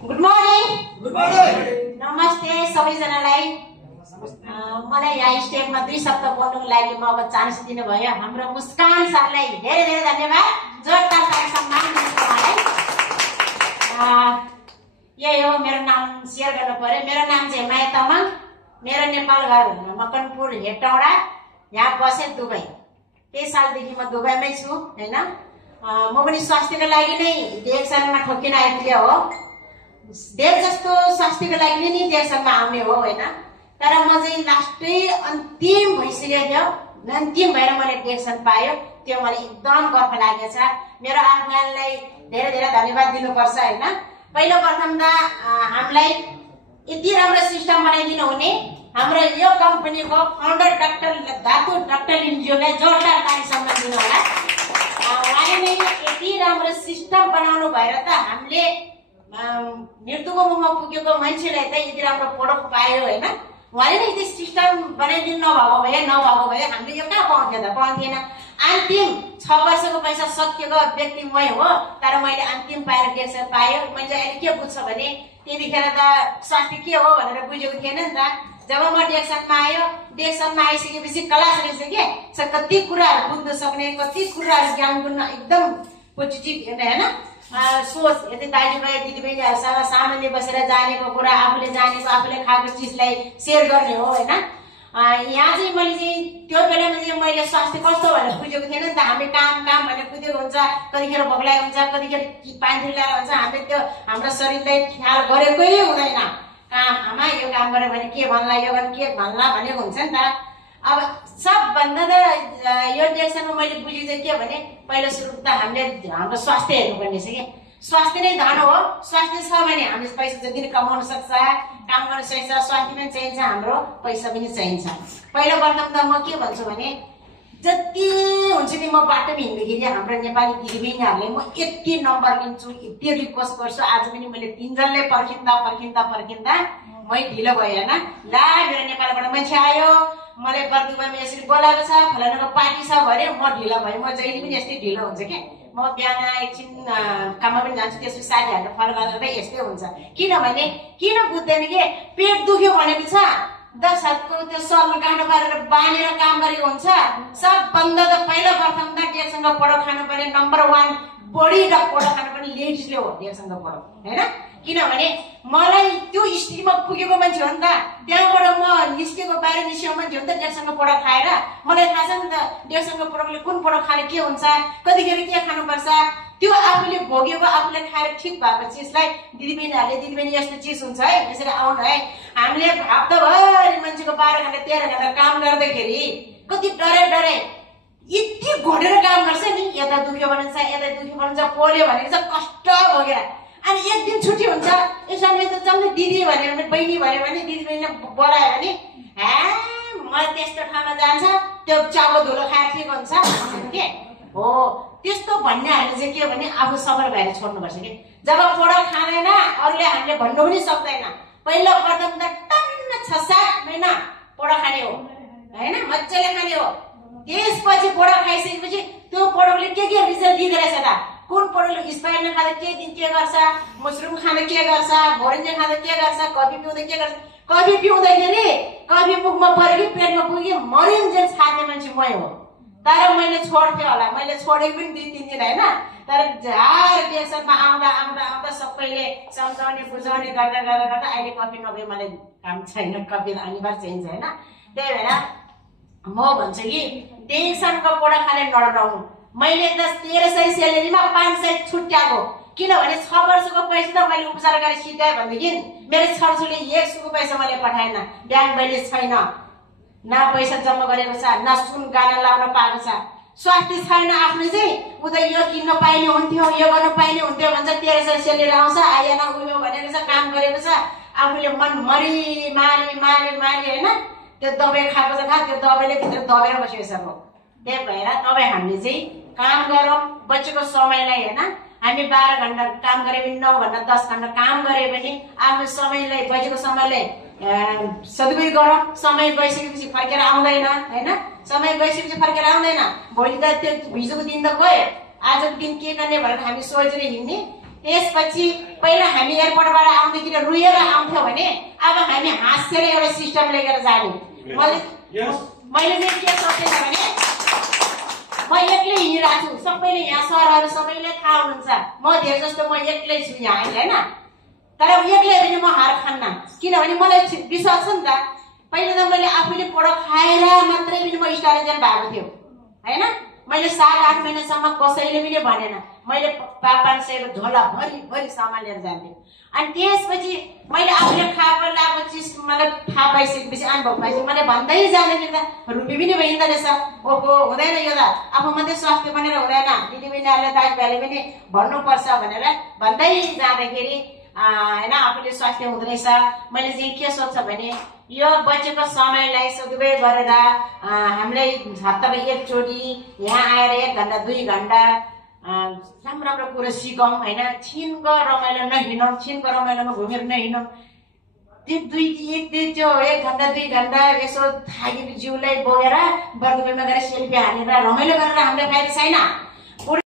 Good morning. Good morning. नमस्ते सबैजनालाई। मलाई यहाँ स्टेजमा 2 शब्द बोल्नुको लागि म अब चान्स दिनुभयो। हाम्रो मुस्कान सरलाई धेरै धेरै धन्यवाद। जोरदार ताली सम्मान दिनुहोस् उहाँलाई। यही हो, मेरो नाम सेयर गर्नु पर्यो। मेरो नाम चाहिँ माया तामाङ। मेरो नेपाल घर मकनपुर हेटौडा। यहाँ बसे दुबई। 23 सालदेखि म दुबईमै छु हैन। म पनि स्वास्थ्यको लागि नै देशमा ठोकिन आइपुगे हो। देश जस्तो स्वास्थ्यको लागि नै देशमा आउने हो हैन। तर म चाहिँ लास्टै अन्तिम भइसक्यो थियो। अन्तिम भएर मैले डिरेक्सन पायो। त्यो मलाई एकदम गर्व लागेको छ। मेरो आफूलाई धेरै धेरै धन्यवाद दिनुपर्छ हैन। पहिलो प्रथम त हामीलाई यति राम्रो सिस्टम बनाइदिनु हुने हाम्रो यो कम्पनीको फाउन्डर डाक्टर धातु डाक्टर लिन्ज्यूलाई जोरदार ताली सम्मान दिनु होला। उहाँले नै यति राम्रो सिस्टम बनाउनु भएर त हामीले मृत्युको मुखमा पुगेको मान्छेलाई त यति राम्रो प्रोडक्ट पायो हैन। उहाँले नै यति सिस्टम बनाइदिनु नभएको भए हामीले यो कहाँ पाउँथ्यो त? पाउँथेन। अन्तिम 6 वर्षको पैसा सकिएको व्यक्ति मै हो। तर मैले अन्तिम पाएर डिरेक्सन पायो। मैले अहिले के बुझ्छ भने त्यतिखेर त स्वास्थ्य के हो भनेर बुझेको थिएन नि त। जब म डिरेक्सनमा आइसकेपछि क्लास रहेछ के कति कुराहरू बुझ्न सक्ने, कति कुराहरू ज्ञान गुन्न एकदम पोजिटिभ हैन सोच। यदि दाजुभाइ दिदीबहिनीहरूसँग सामान्य बसेर जानेको कुरा, आफूले जानेको, आफूले खाएको चिजलाई सेयर गर्ने हो हैन। यहाँ चाहिँ मैले चाहिँ त्यो बेलामा चाहिँ मैले स्वास्थ्य कस्तो भनेर बुझेको थिएन नि त। हामी काम भनेर कुदेको हुन्छ, कतिखेर भोग्लाइ हुन्छ, कतिखेर पानी ढिलाएको हुन्छ। हामीले त्यो हाम्रो शरीरलाई ख्याल गरेकै हुँदैन। आमा यो काम गरे भने के भन्ला, यो गर्ने के भन्ला भनेको हुन्छ नि त। अब सबभन्दा त यो डिरेक्सनमा मैले बुझेको चाहिँ के भने पहिलो सुरु त हामीले हाम्रो स्वास्थ्य हेर्नुपर्ने छ कि स्वास्थ्य नै धन हो। स्वास्थ्य छ भने हामीले पैसा जति कमाउन सक्छ, काम गर्न सकिन्छ। स्वास्थ्य पनि चाहिन्छ, हाम्रो पैसा पनि चाहिन्छ। पहिलो प्रथम त म के भन्छु भने जति हुन्छ नि म बाटोमा हिँड्दाखेरि हाम्रो नेपाली दिदीबहिनीहरूले म यति नम्बर लिन्छु, यति रिक्वेस्ट गर्छु। आज पनि मैले 3 जनले पर्खिँदा मै ढिलो भयो हैन। ला मेरो नेपालबाट मान्छे आयो, मलाई बर्दुबामा यसरी बोलाएको छ, फलानाको पार्टी छ भने म ढिलो भयो। म जहिले पनि यस्तै ढिलो हुन्छ के। म बिहान एकछिन काममा पनि जान्छु, त्यसपछि साथीहरूले फलो गर्दा यस्तै हुन्छ। किनभने किन बुझ्दैन के पेट दुख्यो भनेको छ 10 हातको त्यो सल गाँडो पारेर बानेर काम गरेको हुन्छ। सबभन्दा त पहिलो प्रथम त डिरेक्सनको प्रोडक्ट खानु पर्ने नम्बर 1 बढी र प्रोडक्ट खानु पर्ने लेडिजले हो डिरेक्सनको प्रोडक्ट हैन। किनभने मलाई त्यो स्थितिमा पुगेको मान्छे हो नि त। त्यहाँबाट म बाहिर निस्केको मान्छे हो नि त डिरेक्सनको प्रोडक्ट खाएर। मलाई थाहा छ नि त डिरेक्सनको प्रोडक्टले कुन प्रोडक्ट खाने के हुन्छ, कतिखेर के खानुपर्छ। त्यो आफूले भोगेको, आफूले खाएर ठिक भएको चिजलाई दिदीबहिनी यस्तो चिज हुन्छ है, यसरी आउनु है। हामीले हप्ताभरि मान्छेको 12 घण्टा 13 घण्टा काम गर्दाखेरि कति डरे यति घोडेर काम गर्छ नि। यता दुख्यो भन्छ, यता दुख्यो भन्छ, पोल्यो भनेको चाहिँ कष्ट भोगेर। अनि एक दिन छुट्टी हुन्छ, यसमा त जम्मै दिदी भन्यो भने, बहिनी भन्यो भने, दिदीबहिनीले बोलायो भने म त्यस्तो ठाउँमा जान्छ, त्यो चाउको धुलो खाएर ठिक हुन्छ के हो। त्यस्तो भन्नेहरूले चाहिँ के भने आफू सबर भएर छोड्नुपर्छ कि जब प्रोडक्ट खाँदैन अरूले हामीले भन्नु पनि सक्दैन। पहिलो प्रथम त टन्न 6-7 महिना प्रोडक्ट खाने हो हैन, मजाले खाने हो। त्यसपछि प्रोडक्ट खाइसकेपछि त्यो प्रोडक्टले के रिजल्ट दिँदो रहेछ त। कुन प्रोडक्टले स्पाइरल खाँदा के दिन के गर्छ, मसरुम खाँदा के गर्छ, मोरिन्जा खाँदा के गर्छ, कफी पिउँदा के गर्छ। कफी पिउँदाखेरि कफी मुखमा पऱ्यो कि पेटमा पुग्यो मरिन्जेल छाड्ने मान्छे मै हो। तर मैले छोड्थेँ होला, मैले छोडेको पनि 2-3 दिन हैन। तर डिरेक्सनमा आउँदा सबैले सम्झाउने बुझाउने गर्दा अहिले कफी नभए मलाई काम छैन। कफी अनिवार्य चाहिन्छ हैन। त्यही भएर म भन्छु कि डिरेक्सनको प्रोडक्ट खाने नडराउनु। मैले त 1300 स्यालेरीमा 500 छुट्याएको। किनभने 6 वर्षको पैसा त मैले उपचार गरेर सिधाएँ भनेदेखि मेरो छोराछोरीले 1 सुको पैसा मैले पठाएन। ब्याङ्क बैलेन्स छैन, न पैसा जम्मा गरेको छ, न सुन गाना लाउन पाएको छ। स्वास्थ्य छैन आफ्नो चाहिँ उता यो किन्न पाइने हुन्थ्यो, यो गर्न पाइने हुन्थ्यो भन्छ। 1300 स्यालेरी आउँछ, आएन उयो भनेको छ, काम गरेको छ। आफूले मन मारी हैन। त्यो दबाई खाएको छ, त्यो दबाईले भित्र दबेर बसेको छ। त्यही भएर तपाईँ हामीले चाहिँ काम गरौँ बचेको समयलाई हैन। हामी 12 घण्टा काम गरे पनि 9 घण्टा 10 घण्टा काम गरे पनि आफ्नो समयलाई, बचेको समयलाई सदुपयोग गरौँ। समय गइसकेपछि फर्केर आउँदैन हैन। समय गइसकेपछि फर्केर आउँदैन। भोलि त त्यो हिजोको दिन त गयो, आजको दिन के गर्ने भनेर हामी सोचेर हिँड्ने। त्यसपछि पहिला हामी एयरपोर्टबाट आउँदाखेरि रुएर आउँथ्यौँ भने अब हामी हाँसेर एउटा सिस्टम लिएर जाने। मैले चाहिँ के सोचेको भने म एक्लै हिँडिरहेको छु, सबैले यहाँ सरहरू सबैले थाहा हुनुहुन्छ म धेरै जस्तो म एक्लै छु यहाँ होइन। तर एक्लै भने म हार खान्न, किनभने मलाई विश्वास छ नि त। पहिले त मैले आफूले पढो खाएर मात्रै पनि म स्टालिजन भएको थियो होइन। मैले 7-8 महिनासम्म कसैले पनि भनेन, मैले 500 झोला भरि सामान लिएर जान्थेँ। अनि त्यसपछि मैले आफूले खाएको लगाएको चिज मलाई थाहा पाइसकेपछि अनुभव पाइसकेँ, मैले भन्दै जाँदाखेरि त रुपी पनि भइँदो रहेछ। ओहो हुँदैन, यो त आफू मात्रै स्वास्थ्य बनेर हुँदैन, दिदीबहिनीहरूले दाजुभाइले पनि भन्नुपर्छ भनेर भन्दै जाँदाखेरि होइन आफूले स्वास्थ्य हुँदो रहेछ। मैले चाहिँ के सोच्छ भने यो बचेको समयलाई सदुपयोग गरेर हामीलाई हप्तामा एकचोटि यहाँ आएर 1 घण्टा 2 घण्टा राम्रो राम्रो कुरो सिकौँ होइन। छिनको रमाइलो नहिँडौँ, छिनको रमाइलोमा घुमेर नहिँडौँ। त्यो 1 घण्टा 2 घण्टा यसो थाकेको जिउलाई बोकेर बर्दुबेलमा गएर सेल्फी हालेर रमाइलो गरेर हामीलाई फाइदा छैन।